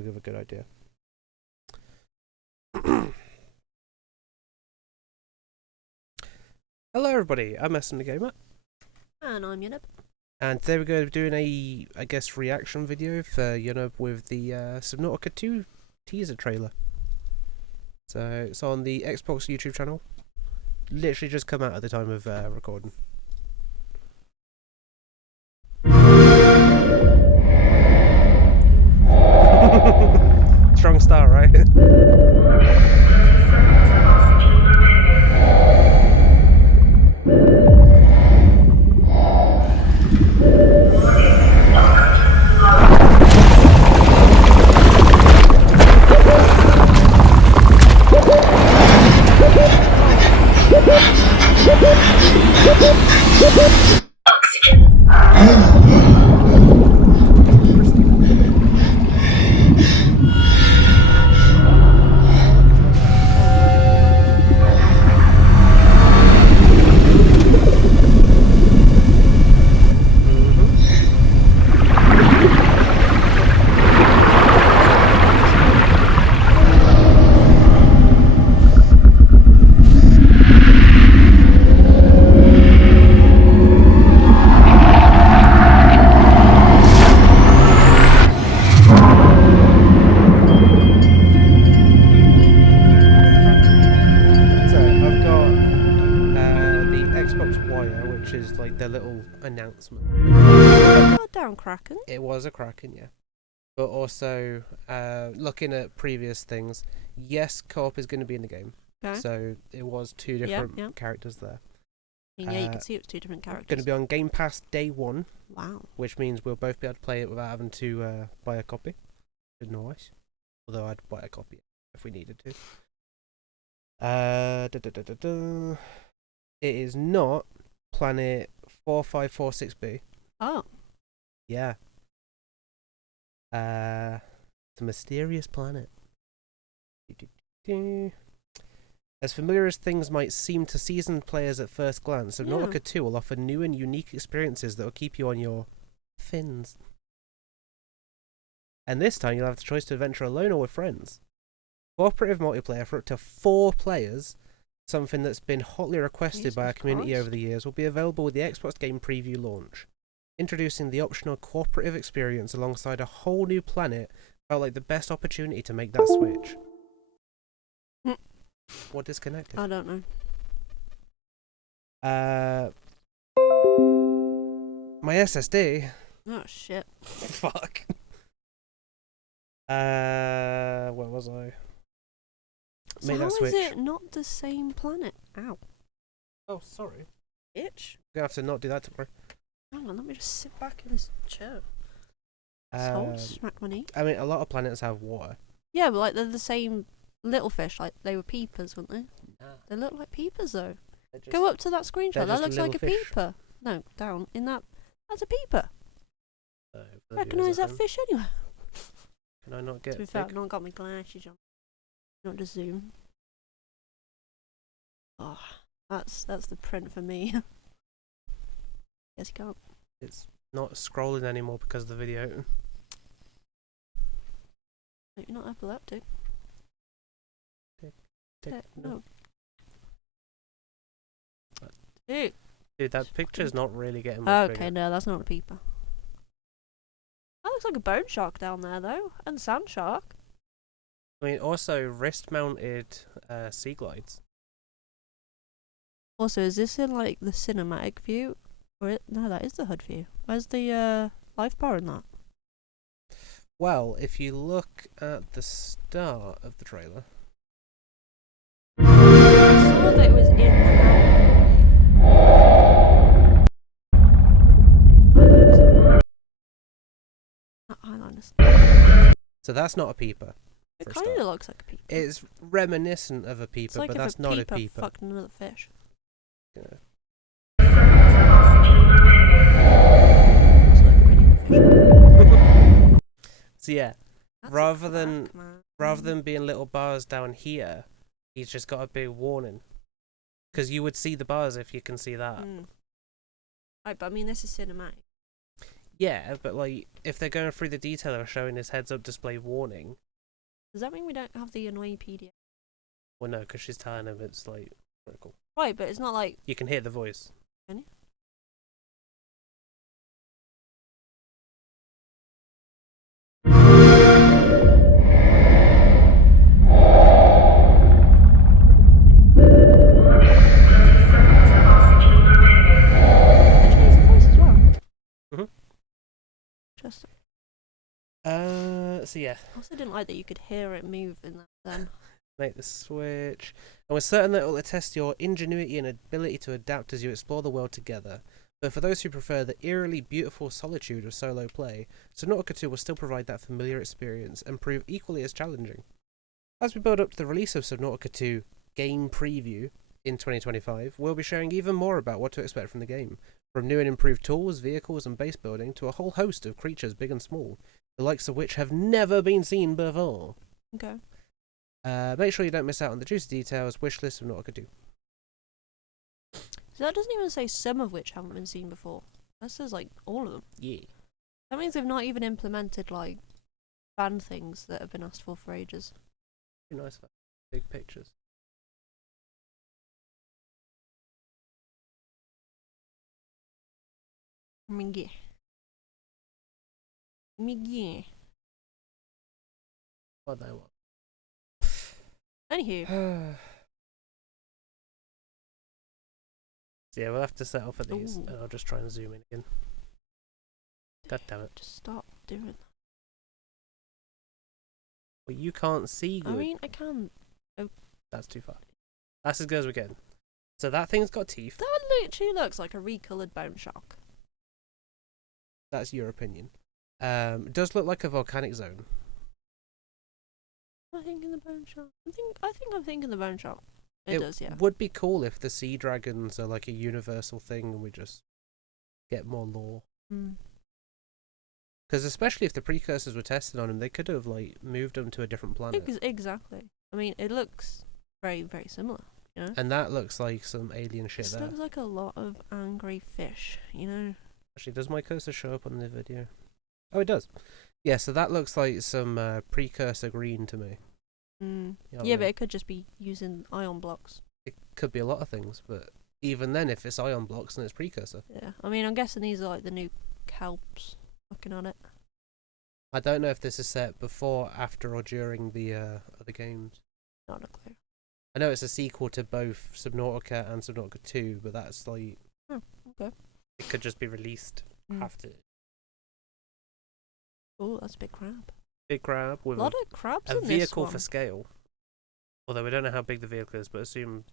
Give a good idea. Hello everybody, I'm the Gamer. And I'm Yunub. And today we're going to be doing a, I guess, reaction video for Yunub with the Subnautica 2 teaser trailer. So it's on the Xbox YouTube channel. Literally just come out at the time of recording. Strong start, right? Which is like their little announcement. Down Kraken. It was a Kraken, yeah. But also, looking at previous things, yes, co-op is going to be in the game. Okay. So it was two different characters there. Yeah, you can see it was two different characters. Going to be on Game Pass day one. Wow. Which means we'll both be able to play it without having to buy a copy. Nice. Although I'd buy a copy if we needed to. It is not Planet 4546B. Oh. Yeah. It's a mysterious planet. As familiar as things might seem to seasoned players at first glance, Subnautica 2 will offer new and unique experiences that will keep you on your fins. And this time you'll have the choice to adventure alone or with friends. Cooperative multiplayer for up to 4 players, something that's been hotly requested by our community over the years, will be available with the Xbox Game Preview launch. Introducing the optional cooperative experience alongside a whole new planet felt like the best opportunity to make that switch. What disconnected? I don't know. My SSD. Oh shit. Fuck. Where was I? So Made that switch. How is it not the same planet? Ow. Oh, sorry. Bitch. Gonna have to not do that tomorrow. Hang on, let me just sit back in this chair. Smack my knee. I mean, a lot of planets have water. Yeah, but like they're the same little fish. Like they were peepers, weren't they? Nah. They look like peepers though. Go up to that screenshot. That looks like a peeper. No, down in that. That's a peeper. Recognise that fish anywhere. Can I not get? To be fair, I've not got my glasses on. Not just zoom. Oh, that's the print for me. Yes, you can't. It's not scrolling anymore because of the video. No, you're not epileptic. No. Dude, that picture's not really getting much okay, bigger. no, that's not a peeper. That looks like a bone shark down there, though, and sand shark. I mean, also wrist-mounted sea glides. Also, is this in like the cinematic view? No, that is the HUD view. Where's the life bar in that? Well, if you look at the start of the trailer, I saw that it was in the Highlanders. So that's not a peeper. It kind of looks like a peeper. It's reminiscent of a peeper, like but that's not a peeper. Fucked another fish. Yeah. So yeah, rather than being little bars down here, he's just got a big warning. Because you would see the bars if you can see that. Right, but I mean, this is cinematic. Yeah, but like, if they're going through the detail of showing this heads-up display warning... Does that mean we don't have the annoying PDF? Well, no, because she's telling him it's, like, critical. Right, but it's not like... You can hear the voice. Can you? Interesting. So yeah. I also didn't like that you could hear it move in that then. Make the switch. And we're certain that it will attest your ingenuity and ability to adapt as you explore the world together. But for those who prefer the eerily beautiful solitude of solo play, Subnautica 2 will still provide that familiar experience and prove equally as challenging. As we build up to the release of Subnautica 2 game preview in 2025, we'll be sharing even more about what to expect from the game. From new and improved tools, vehicles and base building to a whole host of creatures big and small, the likes of which have never been seen before. Okay. Make sure you don't miss out on the juicy details, wishlist of Subnautica 2. So that doesn't even say some of which haven't been seen before. That says like all of them. Yeah. That means they've not even implemented like banned things that have been asked for ages. Pretty nice, big pictures. Miggy. What they want. Anywho. So yeah, we'll have to set up for these, Ooh. and I'll just try and zoom in again. God damn it. Just stop doing that. Well, you can't see good. I mean, I can. Oh. That's too far. That's as good as we're getting. So that thing's got teeth. That literally looks like a recoloured bone shark. That's your opinion. It does look like a volcanic zone. Am I thinking the bone shark? I think I'm thinking the bone shark. It does, yeah. Would be cool if the sea dragons are like a universal thing and we just get more lore. Because especially if the precursors were tested on them, they could have like moved them to a different planet. Exactly. I mean, it looks very, very similar, you know? And that looks like some alien shit there. It looks like a lot of angry fish, you know? Actually, does my cursor show up on the video? Oh, it does. Yeah, so that looks like some precursor green to me. Yeah, but it could just be using ion blocks. It could be a lot of things, but even then, if it's ion blocks, then it's precursor. Yeah, I mean, I'm guessing these are like the new kelps. Looking at it. I don't know if this is set before, after, or during the other games. Not a clue. I know it's a sequel to both Subnautica and Subnautica 2, but that's like... Oh, okay. It could just be released after. Oh, that's a big crab. Big crab with a lot of crabs a in vehicle this one. for scale. Although we don't know how big the vehicle is, but assume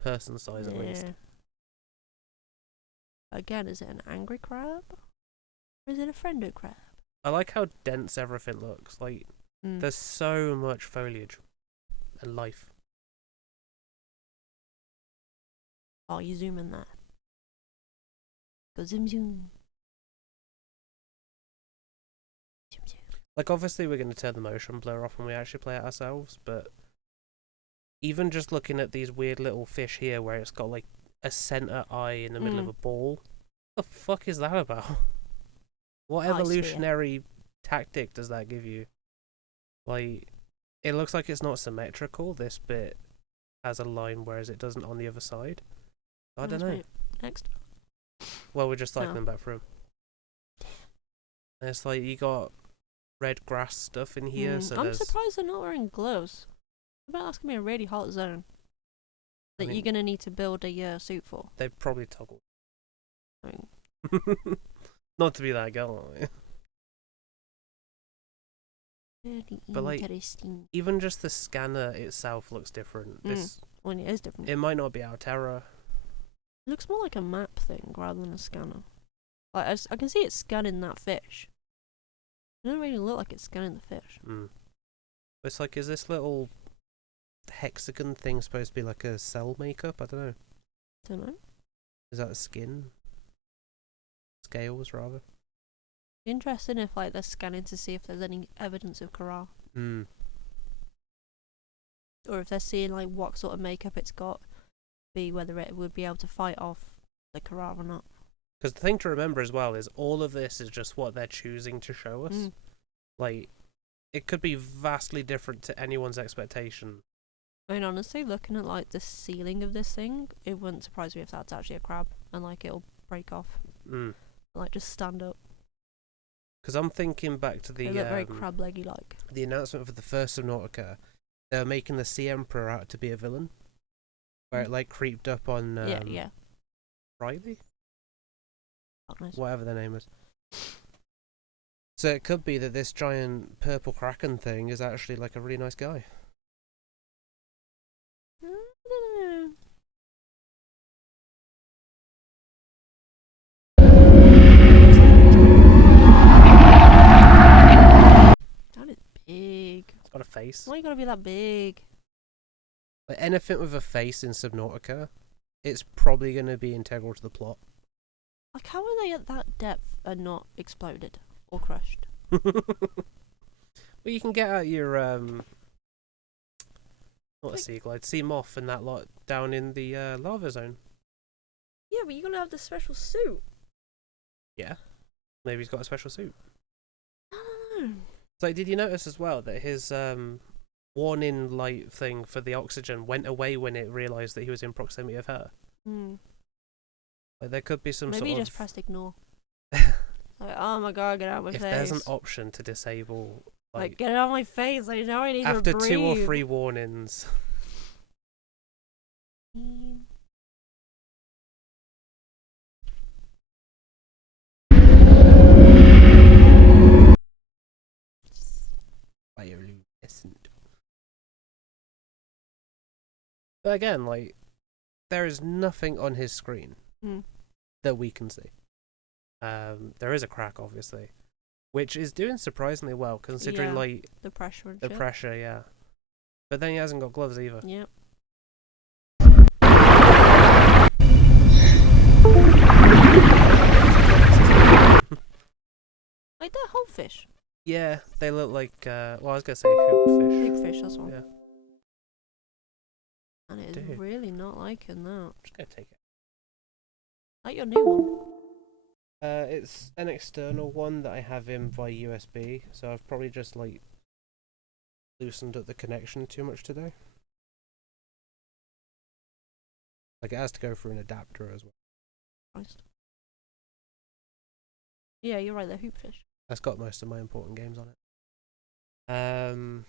person size at least. Again, is it an angry crab? Or is it a friendly crab? I like how dense everything looks. Like, there's so much foliage and life. Oh, you zoom in there. Go zoom zoom. Zoom zoom. Like, obviously we're going to turn the motion blur off when we actually play it ourselves, but even just looking at these weird little fish here where it's got, like, a centre eye in the middle of a ball, what the fuck is that about? What evolutionary tactic does that give you? Like, it looks like it's not symmetrical. This bit has a line, whereas it doesn't on the other side. I don't know. Next. Well, we're just cycling back through. And it's like, you got red grass stuff in here. So I'm surprised they're not wearing gloves. I bet that's going to be a really hot zone that you're going to need to build a suit for. They've probably toggled. I mean... Not to be that gallant. But like, even just the scanner itself looks different. Well, it is different. It might not be Altera. It looks more like a map thing rather than a scanner. Like I can see it scanning that fish. It doesn't really look like it's scanning the fish. It's like, is this little hexagon thing supposed to be like a cell makeup? I don't know. Don't know. Is that the skin? Scales, rather. Interesting if like they're scanning to see if there's any evidence of Kara. Or if they're seeing like what sort of makeup it's got, whether it would be able to fight off the Kara or not. Because the thing to remember as well is all of this is just what they're choosing to show us. Like, it could be vastly different to anyone's expectation. I mean, honestly, looking at like the ceiling of this thing, it wouldn't surprise me if that's actually a crab and like it'll break off, and, like just stand up. Because I'm thinking back to the They look very crab-leggy like. The announcement for the first Subnautica, they were making the Sea Emperor out to be a villain, where it like creeped up on Riley, whatever their name is. So it could be that this giant purple kraken thing is actually like a really nice guy. That is big. It's got a face. Why you gotta be that big? Like anything with a face in Subnautica, it's probably going to be integral to the plot. Like, how are they at that depth and not exploded or crushed? Well, you can get out your not a sea glide, sea moth and that lot down in the lava zone. Yeah, but you gotta have the special suit. Yeah, maybe he's got a special suit. I don't know. So, did you notice as well that his warning light thing for the oxygen went away when it realised that he was in proximity of her? Like, there could be some maybe sort he of... just pressed ignore. Like, oh my god, get out of my face. If there's an option to disable... Like, get it out of my face, I know I need to breathe. After 2 or 3 warnings... Bioluminescent. But again, like, there is nothing on his screen that we can see. There is a crack, obviously, which is doing surprisingly well, considering like the pressure and the shit. pressure, yeah. But then he hasn't got gloves either. Yep. Like they're whole fish. Yeah, they look like well, I was gonna say hoopfish. Hoopfish, that's one. Yeah. And it is really not liking that. I'm just gonna take it. Like your new one. It's an external one that I have in by USB, so I've probably just like loosened up the connection too much today. Like it has to go through an adapter as well. Christ. Yeah, you're right, they're hoopfish. That's got most of my important games on it.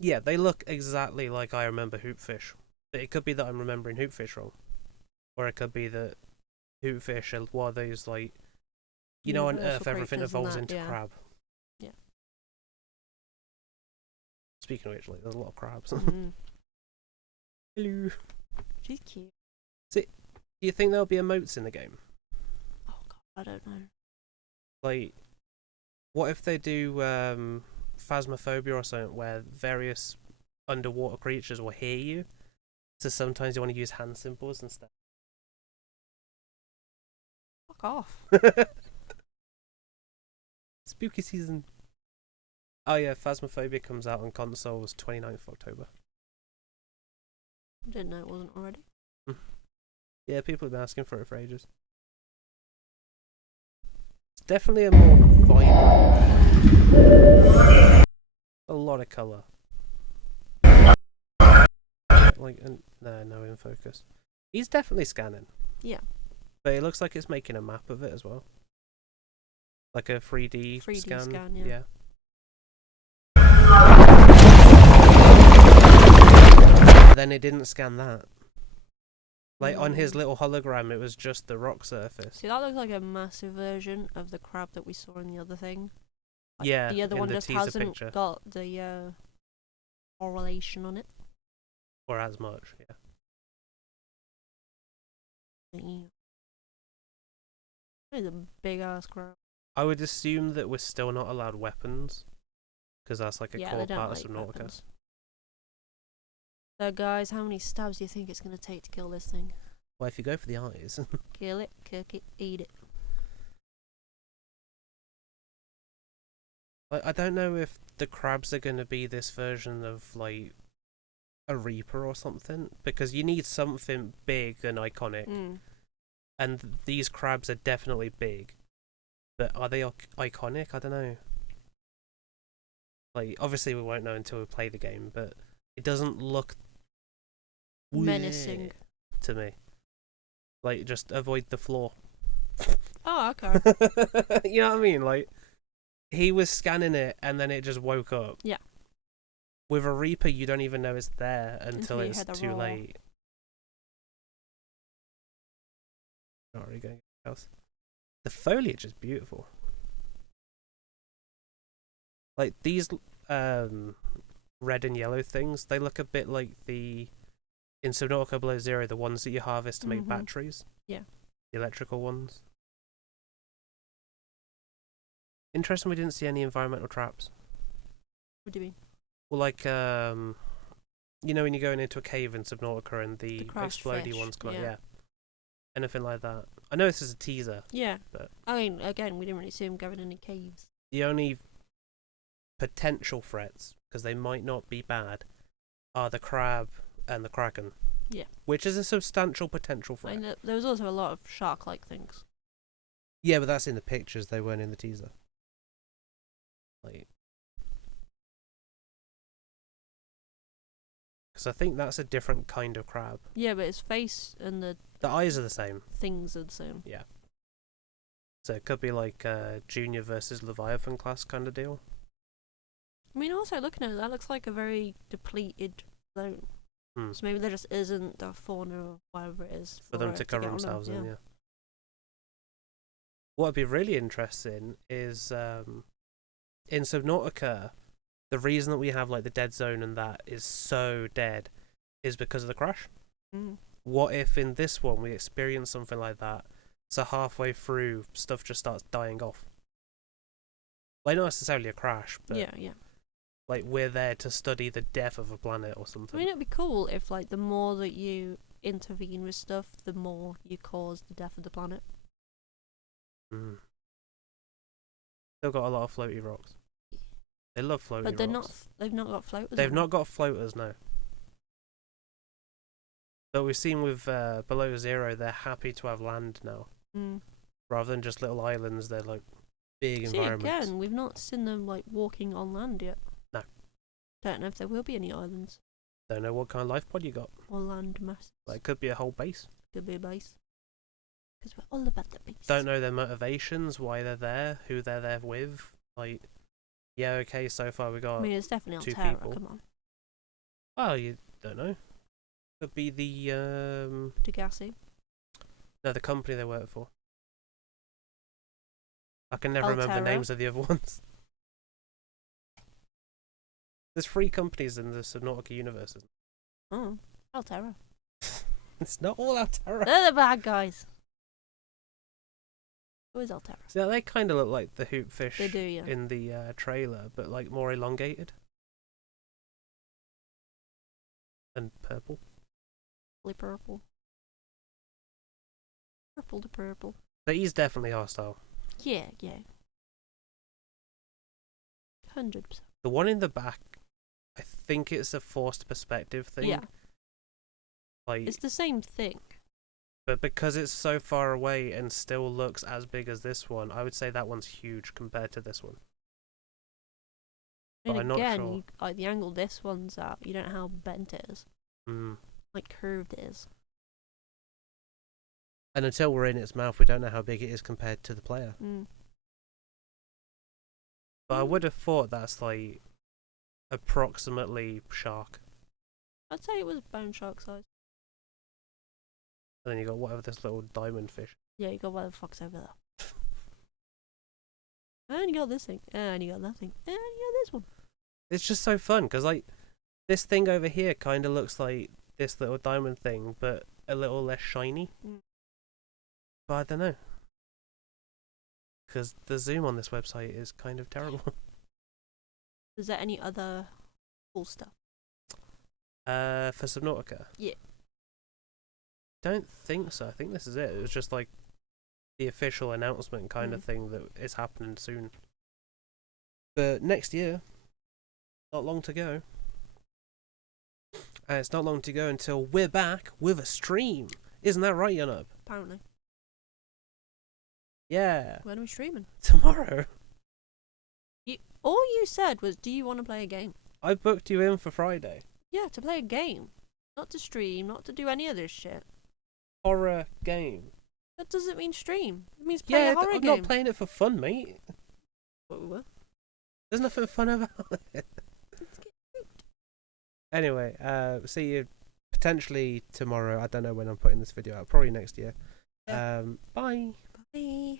Yeah, they look exactly like I remember hoopfish. But it could be that I'm remembering hoopfish wrong. Or it could be that hoopfish are one of those, like, you know, on Earth everything evolves into crab. Yeah. Speaking of which, like, there's a lot of crabs. Hello. She's cute. So, do you think there'll be emotes in the game? Oh god, I don't know. Like, what if they do phasmophobia or something where various underwater creatures will hear you? So sometimes you want to use hand symbols and stuff. Fuck off. Spooky season. Oh yeah, Phasmophobia comes out on consoles 29th of October. Didn't know it wasn't already. Yeah, people have been asking for it for ages. It's definitely a more vibrant. A lot of colour. Like, no in focus. He's definitely scanning. Yeah. But it looks like it's making a map of it as well. Like a 3D scan. Yeah. But then it didn't scan that. Like on his little hologram, it was just the rock surface. See, that looks like a massive version of the crab that we saw in the other thing. Like, yeah, the other one just hasn't picture. got the correlation on it. Or as much, yeah. It's a big ass crab. I would assume that we're still not allowed weapons, because that's like a core part of Subnautica. Weapons. So guys, how many stabs do you think it's going to take to kill this thing? Well, if you go for the eyes... Kill it, cook it, eat it. I don't know if the crabs are going to be this version of, like, a Reaper or something, because you need something big and iconic. And these crabs are definitely big. But are they iconic? I don't know. Like, obviously we won't know until we play the game, but it doesn't look menacing to me. Like, just avoid the floor. Oh, okay. You know what I mean? Like, he was scanning it and then it just woke up. Yeah. With a Reaper, you don't even know it's there until you it's hear the too roar. late. Not really going else. The foliage is beautiful. Like, these red and yellow things, they look a bit like in Subnautica Below Zero, the ones that you harvest to make batteries. Yeah. The electrical ones. Interesting we didn't see any environmental traps. What do you mean? Well, like, you know when you're going into a cave in Subnautica and the explodey fish, ones come out? Yeah. Anything like that. I know this is a teaser. Yeah. But I mean, again, we didn't really see him going in any caves. the only potential threats, because they might not be bad, are the crab and the kraken. Yeah. Which is a substantial potential threat. I know, there was also a lot of shark-like things. Yeah, but that's in the pictures. They weren't in the teaser. Like, because I think that's a different kind of crab. Yeah, but his face and the eyes are the same. Things are the same. Yeah. So it could be like Junior versus Leviathan class kind of deal. I mean, also looking at it, that looks like a very depleted zone. So maybe there just isn't the fauna or whatever it is for them to cover themselves in. Yeah. What would be really interesting is in Subnautica, the reason that we have like the dead zone and that is so dead is because of the crash. What if in this one we experience something like that, so halfway through stuff just starts dying off? Like, not necessarily a crash, but yeah. Like, we're there to study the death of a planet or something. I mean, it'd be cool if, like, the more that you intervene with stuff, the more you cause the death of the planet. Still got a lot of floaty rocks. They love floaty but they're rocks. They've not got floaters. They've not got floaters, no. But we've seen with Below Zero, they're happy to have land now. Rather than just little islands, they're like big environments. Again, we've not seen them like walking on land yet. No. Don't know if there will be any islands. Don't know what kind of life pod you got. Or land masses. Like, could be a whole base. Could be a base. Because we're all about the base. Don't know their motivations, why they're there, who they're there with. Like, yeah, okay, so far we got. I mean, it's definitely two Altera, people. come on. Well, you don't know. Could be the Degassi. No, the company they work for. I can never remember the names of the other ones. There's 3 companies in the Subnautica universe. Oh, Altera. It's not all Altera. They're the bad guys. Who is Altera? So they kind of look like the hoop fish They do, yeah. in the trailer, but like more elongated. And purple. Purple. Purple to purple. But he's definitely hostile. Yeah. 100%. The one in the back, I think it's a forced perspective thing. Yeah. Like, it's the same thing. But because it's so far away and still looks as big as this one, I would say that one's huge compared to this one. And I'm again, not sure. like the angle this one's at, you don't know how bent it is. Like curved it is. And until we're in its mouth, we don't know how big it is compared to the player. But I would have thought that's like approximately shark. I'd say it was bone shark size. And then you got whatever this little diamond fish. Yeah, you got whatever the fuck's over there. And you got this thing. And you got that thing. And you got this one. It's just so fun because like this thing over here kind of looks like this little diamond thing, but a little less shiny. But I don't know. Because the zoom on this website is kind of terrible. Is there any other cool stuff? For Subnautica? Yeah. Don't think so. I think this is it. It was just like the official announcement kind of thing that it's happening soon. But next year, not long to go. And it's not long to go until we're back with a stream. Isn't that right, Yanub? Apparently. Yeah. When are we streaming? Tomorrow. All you said was, do you want to play a game? I booked you in for Friday. Yeah, to play a game. Not to stream, not to do any of this shit. Horror game. That doesn't mean stream. It means play a horror game. I'm not playing it for fun, mate. What? There's nothing fun about it. Anyway, see you potentially tomorrow. I don't know when I'm putting this video out. Probably next year. Yeah. Bye. Bye.